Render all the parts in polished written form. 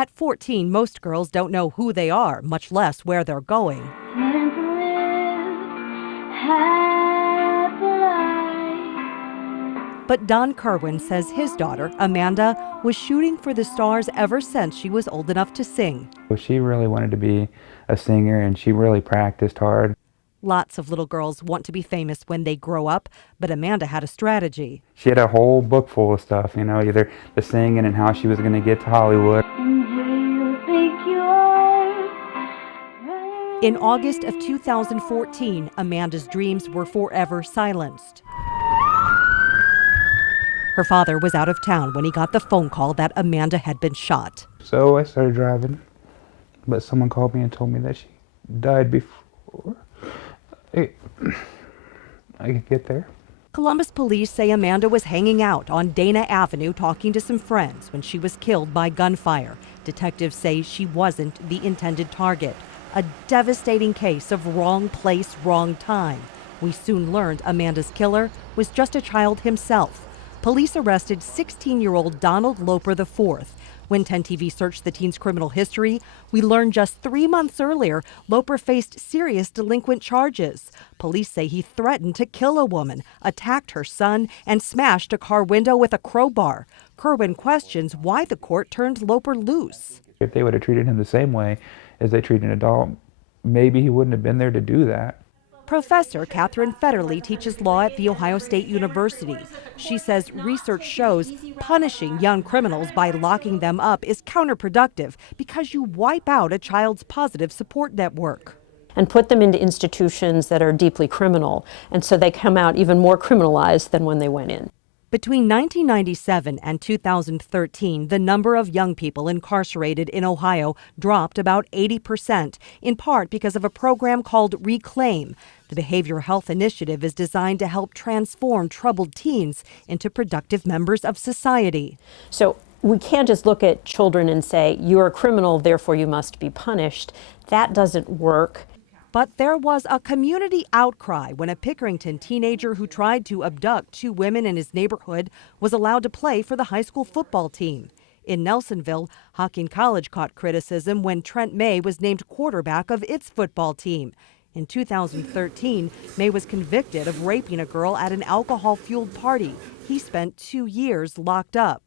At 14, most girls don't know who they are, much less where they're going. But Don Kerwin says his daughter, Amanda, was shooting for the stars ever since she was old enough to sing. She really wanted to be a singer, and she really practiced hard. Lots of little girls want to be famous when they grow up, but Amanda had a strategy. She had a whole book full of stuff, either the singing and how she was going to get to Hollywood. In August of 2014, Amanda's dreams were forever silenced. Her father was out of town when he got the phone call that Amanda had been shot. So I started driving, but someone called me and told me that she died before I could get there. Columbus police say Amanda was hanging out on Dana Avenue talking to some friends when she was killed by gunfire. Detectives say she wasn't the intended target. A devastating case of wrong place, wrong time. We soon learned Amanda's killer was just a child himself. Police arrested 16-year-old Donald Loper IV. When 10 TV searched the teen's criminal history, we learned just 3 months earlier, Loper faced serious delinquent charges. Police say he threatened to kill a woman, attacked her son, and smashed a car window with a crowbar. Kerwin questions why the court turned Loper loose. If they would have treated him the same way as they treat an adult, maybe he wouldn't have been there to do that. Professor Catherine Federle teaches law at The Ohio State University. She says research shows punishing young criminals by locking them up is counterproductive because you wipe out a child's positive support network. And put them into institutions that are deeply criminal, and so they come out even more criminalized than when they went in. Between 1997 and 2013, the number of young people incarcerated in Ohio dropped about 80%, in part because of a program called Reclaim. The behavioral health initiative is designed to help transform troubled teens into productive members of society. So we can't just look at children and say, you're a criminal, therefore you must be punished. That doesn't work. But there was a community outcry when a Pickerington teenager who tried to abduct 2 women in his neighborhood was allowed to play for the high school football team. In Nelsonville, Hocking College caught criticism when Trent May was named quarterback of its football team. In 2013, May was convicted of raping a girl at an alcohol-fueled party. He spent 2 years locked up.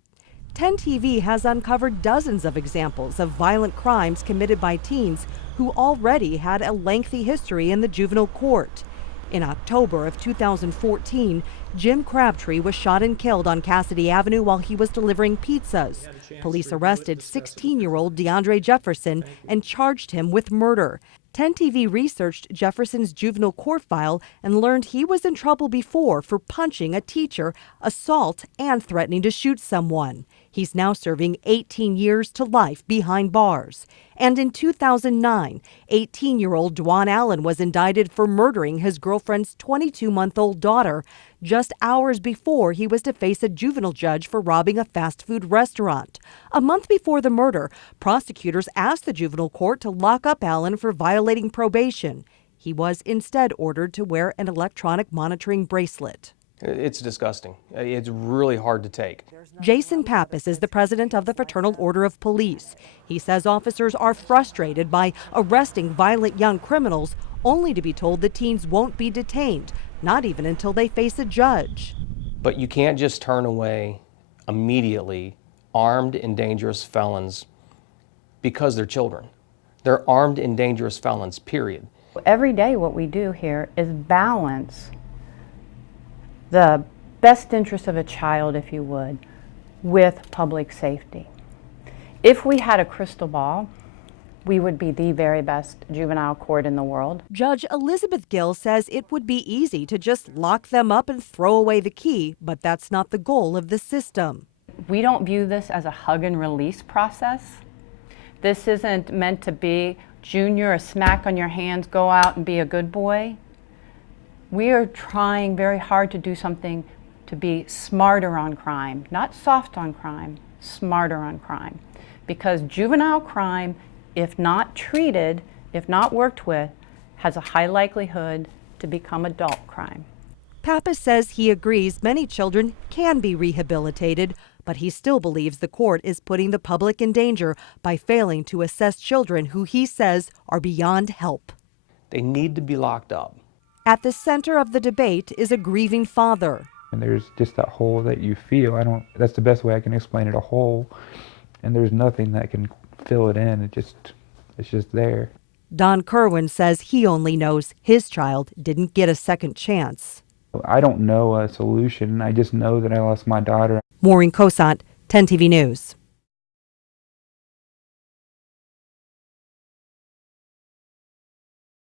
10 TV has uncovered dozens of examples of violent crimes committed by teens who already had a lengthy history in the juvenile court. In October of 2014, Jim Crabtree was shot and killed on Cassidy Avenue while he was delivering pizzas. Police arrested 16-year-old DeAndre Jefferson and charged him with murder. 10 TV researched Jefferson's juvenile court file and learned he was in trouble before for punching a teacher, assault, and threatening to shoot someone. He's now serving 18 years to life behind bars. And in 2009, 18-year-old Dwan Allen was indicted for murdering his girlfriend's 22-month-old daughter just hours before he was to face a juvenile judge for robbing a fast food restaurant. A month before the murder, prosecutors asked the juvenile court to lock up Allen for violating probation. He was instead ordered to wear an electronic monitoring bracelet. It's disgusting. It's really hard to take. Jason Pappas is the president of the Fraternal Order of Police. He says officers are frustrated by arresting violent young criminals only to be told the teens won't be detained, not even until they face a judge. But you can't just turn away immediately armed and dangerous felons because they're children. They're armed and dangerous felons, period. Every day what we do here is balance the best interest of a child, if you would, with public safety. If we had a crystal ball, we would be the very best juvenile court in the world. Judge Elizabeth Gill says it would be easy to just lock them up and throw away the key, but that's not the goal of the system. We don't view this as a hug and release process. This isn't meant to be, Junior, a smack on your hands, go out and be a good boy. We are trying very hard to do something to be smarter on crime, not soft on crime, smarter on crime. Because juvenile crime, if not treated, if not worked with, has a high likelihood to become adult crime. Pappas says he agrees many children can be rehabilitated, But he still believes the court is putting the public in danger by failing to assess children who he says are beyond help. They need to be locked up. At the center of the debate is a grieving father. And there's just that hole that you feel. That's the best way I can explain it, a hole. And there's nothing that can fill it in. It's just there. Don Kerwin says he only knows his child didn't get a second chance. I don't know a solution. I just know that I lost my daughter. Maureen Cosant, 10 TV News.